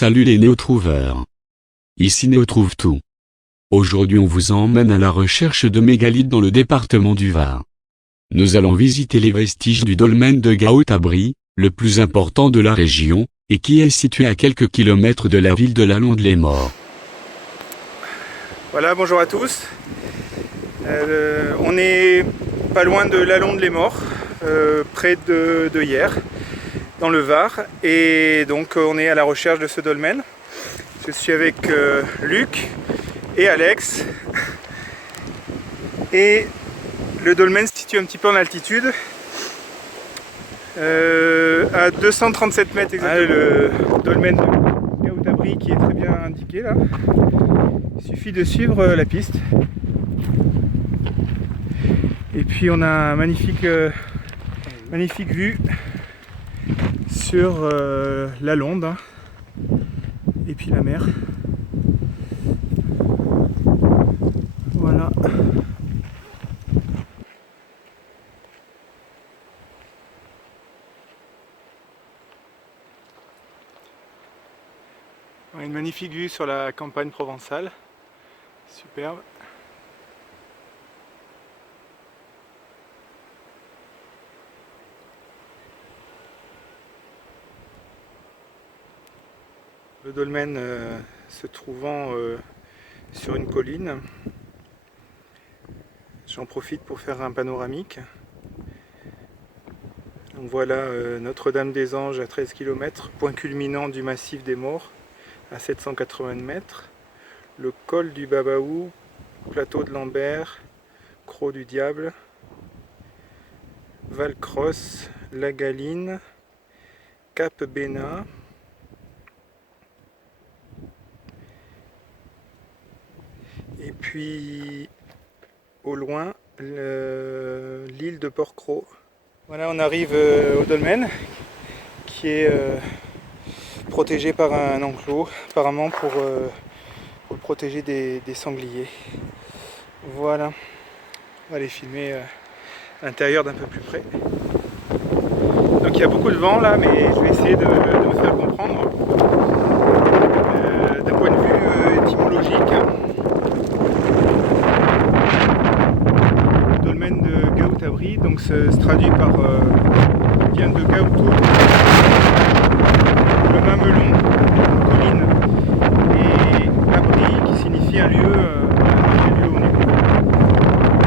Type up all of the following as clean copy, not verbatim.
Salut les néo-trouveurs. Ici Néo trouve tout. Aujourd'hui on vous emmène à la recherche de mégalithes dans le département du Var. Nous allons visiter les vestiges du dolmen de Gaotabri, le plus important de la région, et qui est situé à quelques kilomètres de la ville de Lalonde-les-Morts. Voilà, bonjour à tous. On est pas loin de Lalonde-les-Morts, près de Hyères, dans le Var, et donc on est à la recherche de ce dolmen. Je suis avec Luc et Alex, et le dolmen se situe un petit peu en altitude, à 237 mètres exactement. Le dolmen de Gaotabri qui est très bien indiqué là. Il suffit de suivre la piste. Et puis on a un magnifique vue sur Lalonde, hein, et puis la mer. Voilà. On a une magnifique vue sur la campagne provençale. Superbe. Le dolmen se trouvant sur une colline, j'en profite pour faire un panoramique. Donc voilà Notre-Dame-des-Anges à 13 km, point culminant du massif des Morts à 780 mètres, le col du Babaou, plateau de Lambert, Crot du Diable, Valcrosse, La Galine, Cap Bénat, et puis au loin l'île de Port-Cros. Voilà, on arrive au dolmen qui est protégé par un enclos, apparemment pour le protéger des sangliers. Voilà, on va aller filmer l'intérieur d'un peu plus près. Donc il y a beaucoup de vent là, mais je vais essayer de me faire comprendre. D'un point de vue étymologique, le dolmen de Gaotabri donc se traduit par vient de Gaouto, le mamelon, colline, et abri qui signifie un lieu haut nu.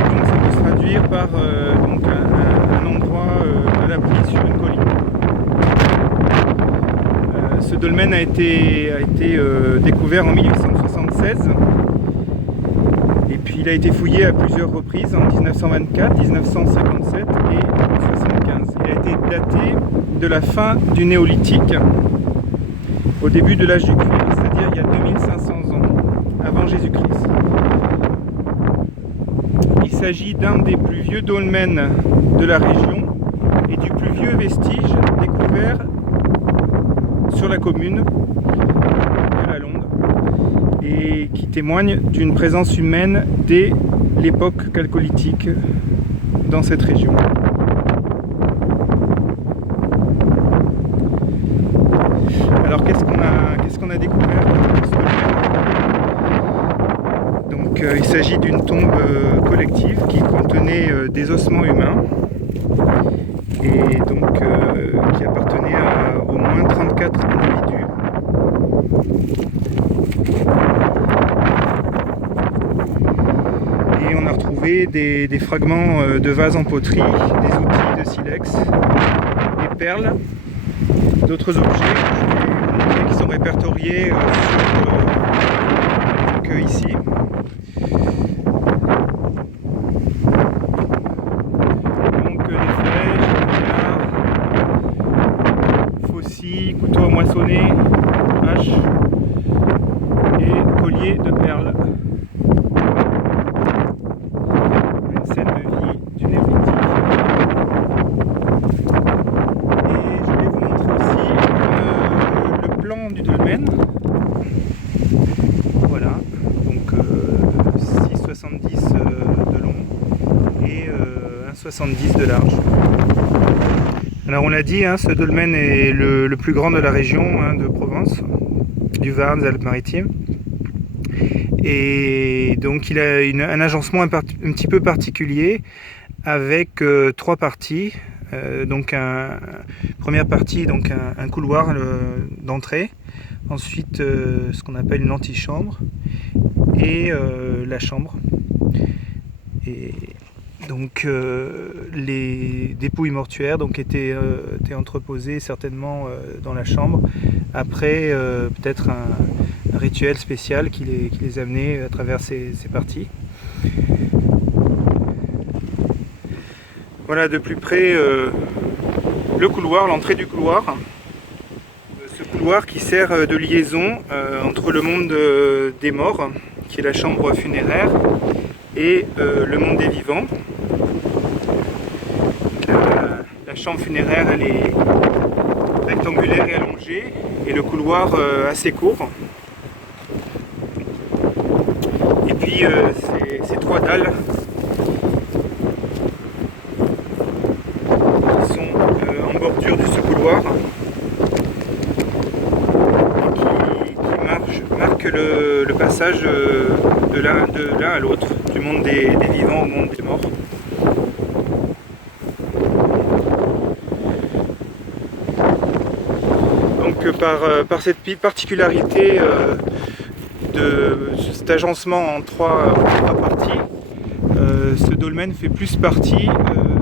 Donc ça peut se traduire par donc un endroit à l'abri sur une colline. Ce dolmen a été découvert en 1876. Et puis il a été fouillé à plusieurs reprises en 1924, 1957 et 1975. Il a été daté de la fin du néolithique au début de l'âge du cuivre, c'est-à-dire il y a 2500 ans, avant Jésus-Christ. Il s'agit d'un des plus vieux dolmens de la région et du plus vieux vestige découvert sur la commune de Lalonde, et qui témoigne d'une présence humaine dès l'époque chalcolithique dans cette région. Alors qu'est-ce qu'on a découvert dans ce dolmen ? Donc il s'agit d'une tombe collective qui contenait des ossements humains, et donc qui appartenait à au moins 34 individus. Et on a retrouvé des fragments de vases en poterie, des outils de silex, des perles, d'autres objets qui sont répertoriés sur ici. Donc des flèches, des faucilles, couteaux à moissonner, haches et colliers de perles. Une scène de vie du néolithique. Et je vais vous montrer aussi le plan du dolmen. Voilà, donc 6,70 de long et 1,70 de large. Alors on l'a dit, hein, ce dolmen est le plus grand de la région, hein, de Provence. du Var, des Alpes-Maritimes. Et donc il a un agencement un petit peu particulier avec 3 parties. Donc première partie, donc un couloir d'entrée, ensuite ce qu'on appelle une antichambre et la chambre. Et donc les dépouilles mortuaires donc étaient entreposées certainement dans la chambre après peut-être un rituel spécial qui les amenait à travers ces parties. Voilà de plus près le couloir, l'entrée du couloir. Ce couloir qui sert de liaison entre le monde des morts, qui est la chambre funéraire, et le monde des vivants. La chambre funéraire, elle est rectangulaire et allongée, et le couloir assez court. Et puis ces 3 dalles qui sont en bordure de ce couloir, qui marquent le passage de l'un à l'autre, du monde des vivants au monde des morts. Donc par cette particularité de cet agencement en 3 parties, ce dolmen fait plus partie,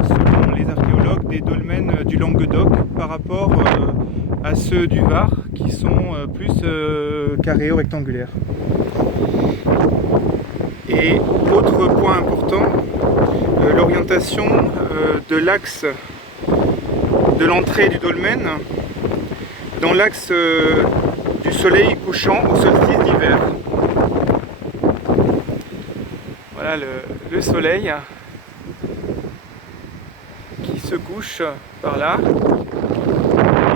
selon les archéologues, des dolmens du Languedoc par rapport à ceux du Var qui sont plus carrés ou rectangulaires. Et autre point important, l'orientation de l'axe de l'entrée du dolmen dans l'axe du soleil couchant au solstice d'hiver. Voilà le soleil qui se couche par là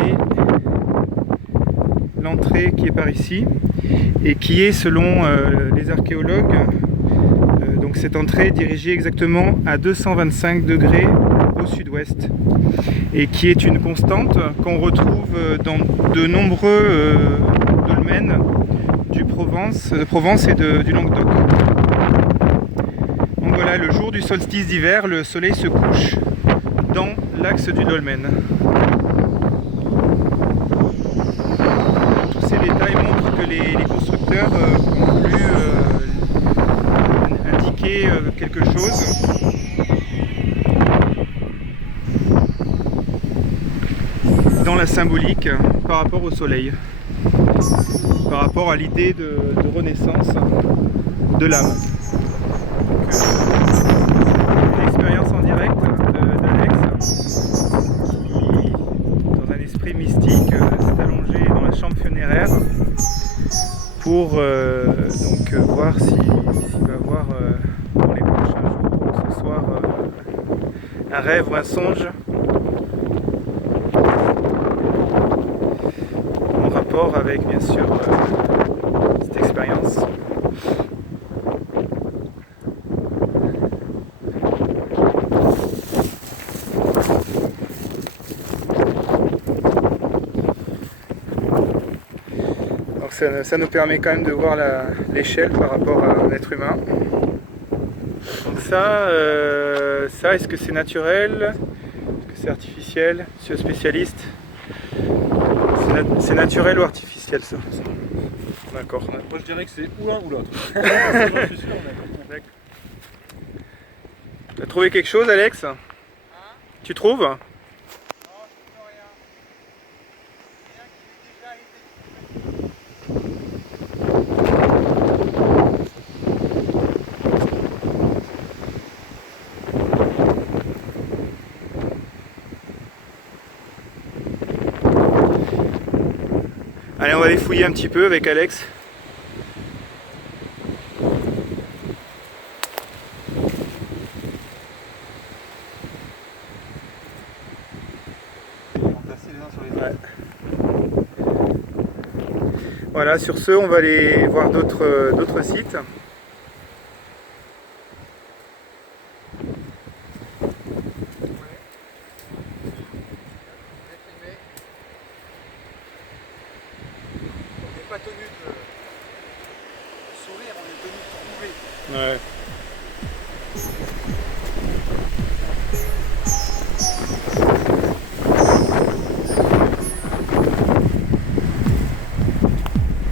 et l'entrée qui est par ici et qui est selon les archéologues donc cette entrée est dirigée exactement à 225 degrés au sud-ouest et qui est une constante qu'on retrouve dans de nombreux dolmens de Provence et du Languedoc. Donc voilà, le jour du solstice d'hiver, le soleil se couche dans l'axe du dolmen. Tous ces détails montrent que les constructeurs ont voulu indiquer quelque chose. Dans la symbolique par rapport au soleil, par rapport à l'idée de renaissance de l'âme. L'expérience en direct d'Alex qui, dans un esprit mystique, s'est allongé dans la chambre funéraire pour donc voir s'il va voir dans les prochains jours ce soir un rêve ou un songe en rapport avec bien sûr cette expérience. Donc ça nous permet quand même de voir l'échelle par rapport à un être humain. Donc ça est-ce que c'est naturel? Est-ce que c'est artificiel? Monsieur le spécialiste, c'est naturel ou artificiel ça? D'accord. Moi je dirais que c'est ou l'un ou l'autre. Je suis sûr, mais... T'as trouvé quelque chose, Alex? Hein? Tu trouves? Non, je trouve rien. Rien qui ait déjà été. Allez, on va aller fouiller un petit peu avec Alex. Voilà, sur ce, on va aller voir d'autres sites. pas tenu de sourire, on est tenu de trouver. Ouais.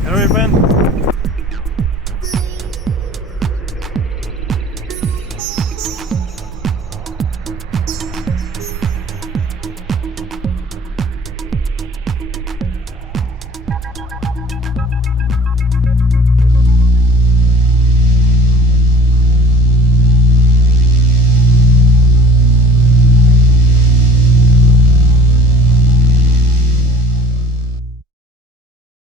Hello, my friend.